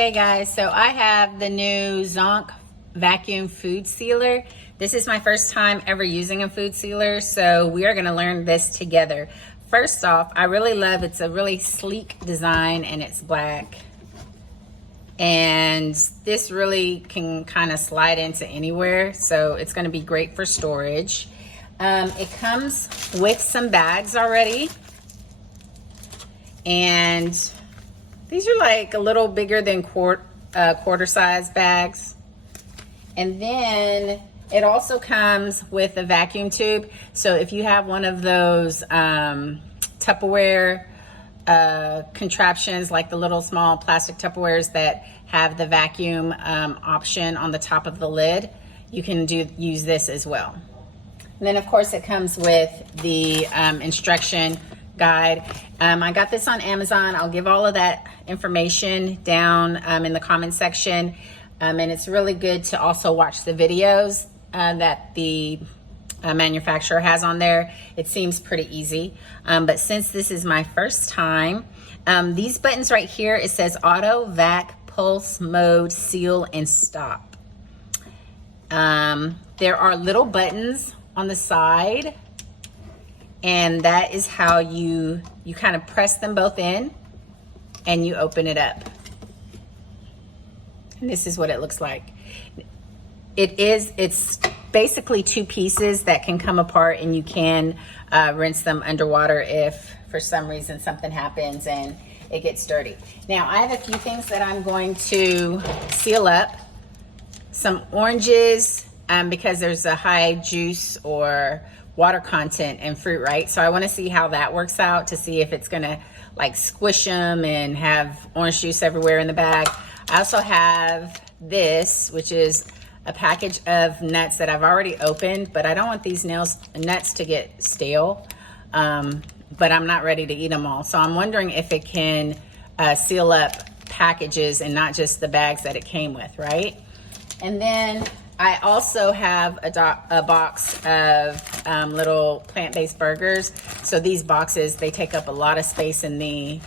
Okay guys, so I have the new Zonk vacuum food sealer. This is my first time ever using a food sealer, so we are gonna learn this together. First off, I really love, it's a really sleek design and it's black. And this really can kind of slide into anywhere, so it's gonna be great for storage. It comes with some bags already. And these are like a little bigger than quarter size bags. And then it also comes with a vacuum tube. So if you have one of those Tupperware contraptions, like the little small plastic Tupperwares that have the vacuum option on the top of the lid, you can use this as well. And then of course it comes with the instruction guide. I got this on Amazon. I'll give all of that information down in the comment section. And it's really good to also watch the videos that the manufacturer has on there. It seems pretty easy. But since this is my first time, these buttons right here, it says auto, vac, pulse, mode, seal, and stop. There are little buttons on the side, and that is how you kind of press them both in and you open it up. And this is what it looks like. It's basically two pieces that can come apart, and you can rinse them underwater if for some reason something happens and it gets dirty. Now I have a few things that I'm going to seal up. Some oranges, because there's a high juice or water content in fruit, right? So I want to see how that works out, to see if it's gonna like squish them and have orange juice everywhere in the bag. I also have this, which is a package of nuts that I've already opened, but I don't want these nuts to get stale, but I'm not ready to eat them all. So I'm wondering if it can seal up packages and not just the bags that it came with, right? And then I also have a box of little plant-based burgers. So these boxes, they take up a lot of space in the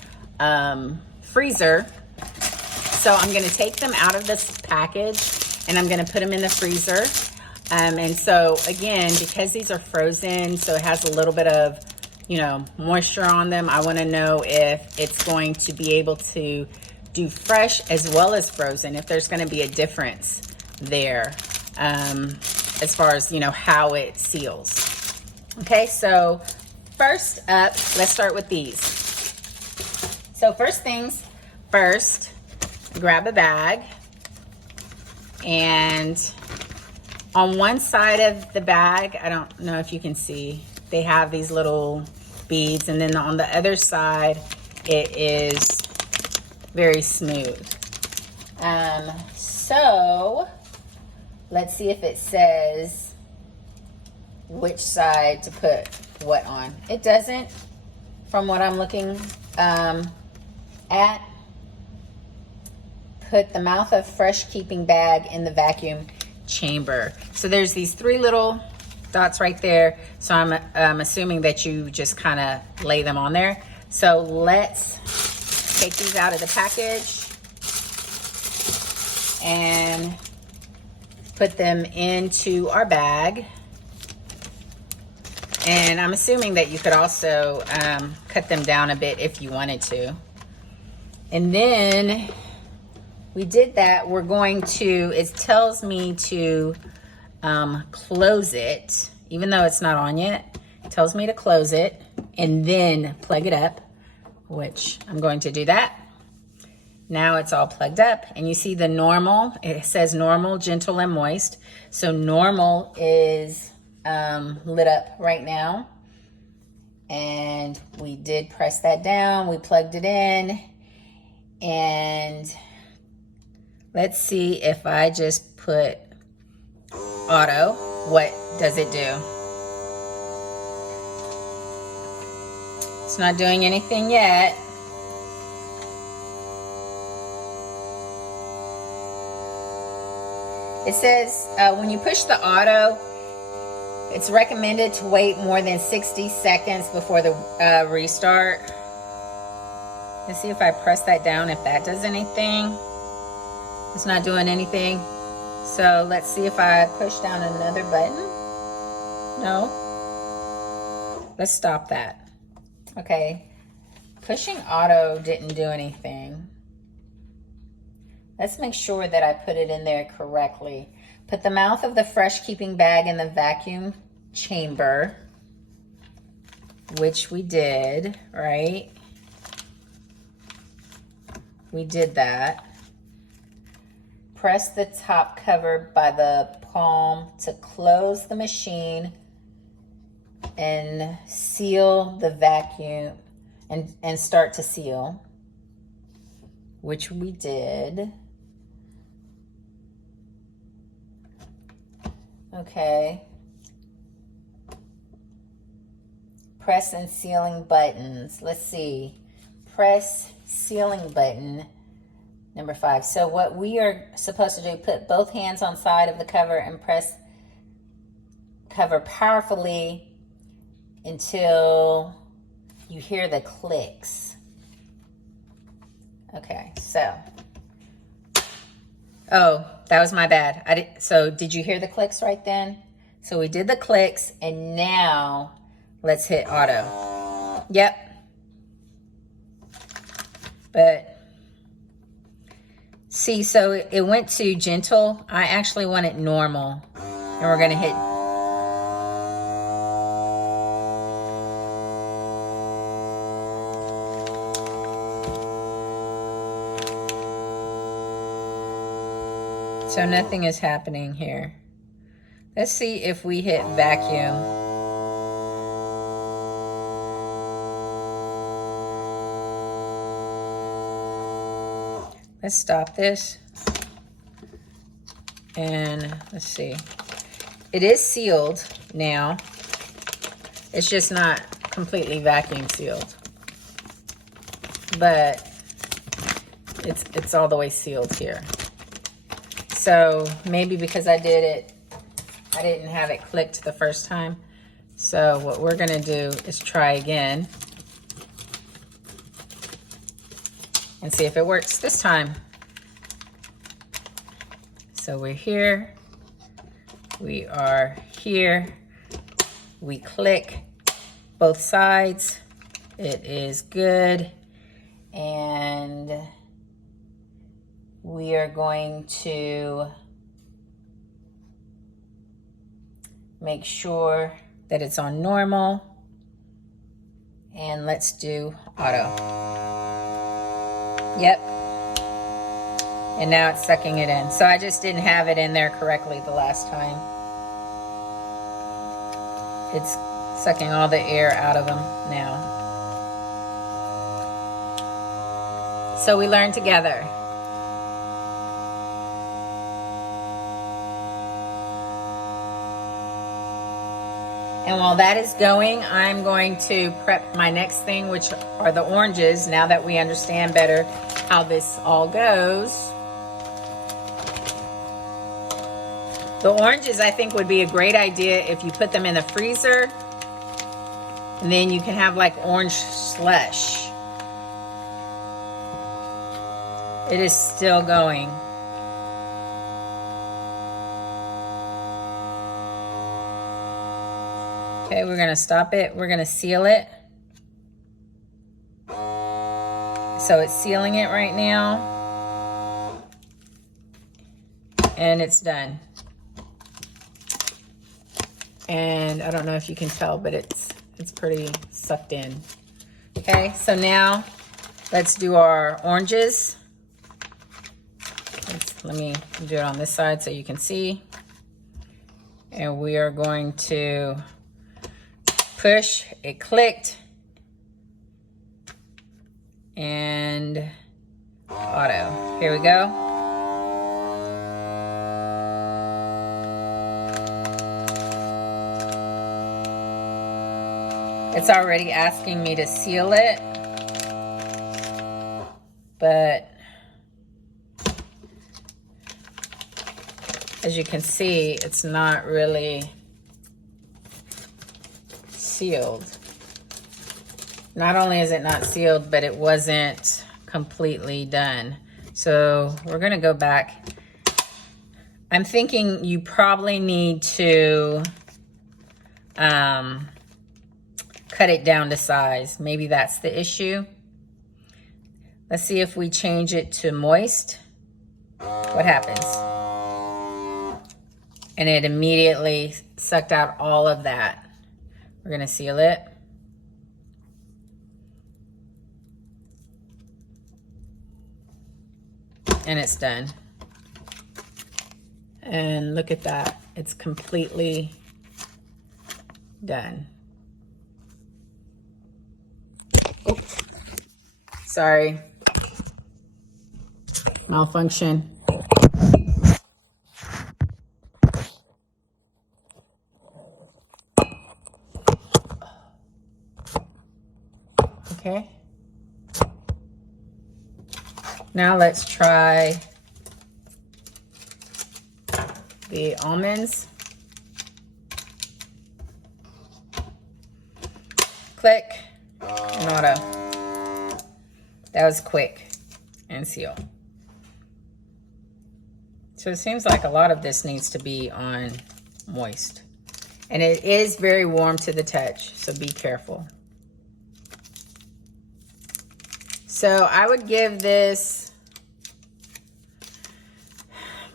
freezer. So I'm gonna take them out of this package and I'm gonna put them in the freezer. And so again, because these are frozen, so it has a little bit of, moisture on them, I wanna know if it's going to be able to do fresh as well as frozen, if there's gonna be a difference there. As far as how it seals. Okay, so first up, let's start with these. So first things first, grab a bag, and on one side of the bag, I don't know if you can see, they have these little beads, and then on the other side it is very smooth. So let's see if it says which side to put what on. It doesn't, from what I'm looking at. Put the mouth of fresh keeping bag in the vacuum chamber. So there's these three little dots right there. So I'm assuming that you just kind of lay them on there. So let's take these out of the package and put them into our bag. And I'm assuming that you could also cut them down a bit if you wanted to. And then we did that. We're going to, it tells me to close it, even though it's not on yet. It tells me to close it and then plug it up, which I'm going to do that. Now it's all plugged up, and you see the normal, it says normal, gentle, and moist. So normal is lit up right now. And we did press that down, we plugged it in, and let's see if I just put auto, what does it do? It's not doing anything yet. It says when you push the auto, it's recommended to wait more than 60 seconds before the restart. Let's see if I press that down, if that does anything. It's not doing anything. So let's see if I push down another button. No. Let's stop that. Okay. Pushing auto didn't do anything. Let's make sure that I put it in there correctly. Put the mouth of the fresh keeping bag in the vacuum chamber, which we did, right? We did that. Press the top cover by the palm to close the machine and seal the vacuum and start to seal, which we did. Okay. Press and sealing buttons. Let's see. Press sealing button number 5. So what we are supposed to do, put both hands on side of the cover and press cover powerfully until you hear the clicks. Okay, so. Oh, that was my bad. So did you hear the clicks right then? So we did the clicks, and now let's hit auto. Yep. But see, so it went to gentle. I actually want it normal. And we're gonna hit. So nothing is happening here. Let's see if we hit vacuum. Let's stop this. And let's see. It is sealed now. It's just not completely vacuum sealed. But it's all the way sealed here. So maybe because I didn't have it clicked the first time. So what we're gonna do is try again and see if it works this time. So we're here, we are here, we click both sides, it is good, and we are going to make sure that it's on normal, and let's do auto. Yep. And now it's sucking it in. So I just didn't have it in there correctly the last time. It's sucking all the air out of them now. So we learned together. And while that is going, I'm going to prep my next thing, which are the oranges, now that we understand better how this all goes. The oranges, I think, would be a great idea if you put them in the freezer, and then you can have like orange slush. It is still going. Okay, we're gonna stop it. We're gonna seal it. So it's sealing it right now. And it's done. And I don't know if you can tell, but it's pretty sucked in. Okay, so now let's do our oranges. Let me do it on this side so you can see. And we are going to push, it clicked, and auto. Here we go. It's already asking me to seal it, but as you can see, it's not really sealed. Not only is it not sealed, but it wasn't completely done. So we're gonna go back. I'm thinking you probably need to cut it down to size. Maybe that's the issue. Let's see if we change it to moist. What happens? And it immediately sucked out all of that. We're gonna seal it. And it's done. And look at that. It's completely done. Oh, sorry. Malfunction. Okay. Now let's try the almonds. Click and auto. That was quick and seal. So it seems like a lot of this needs to be on moist. And it is very warm to the touch, so be careful. So I would give this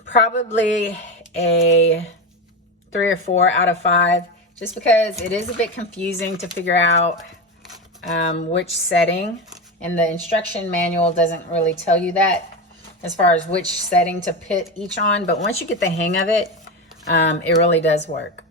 probably a 3 or 4 out of 5, just because it is a bit confusing to figure out which setting, and the instruction manual doesn't really tell you that as far as which setting to put each on, but once you get the hang of it, it really does work.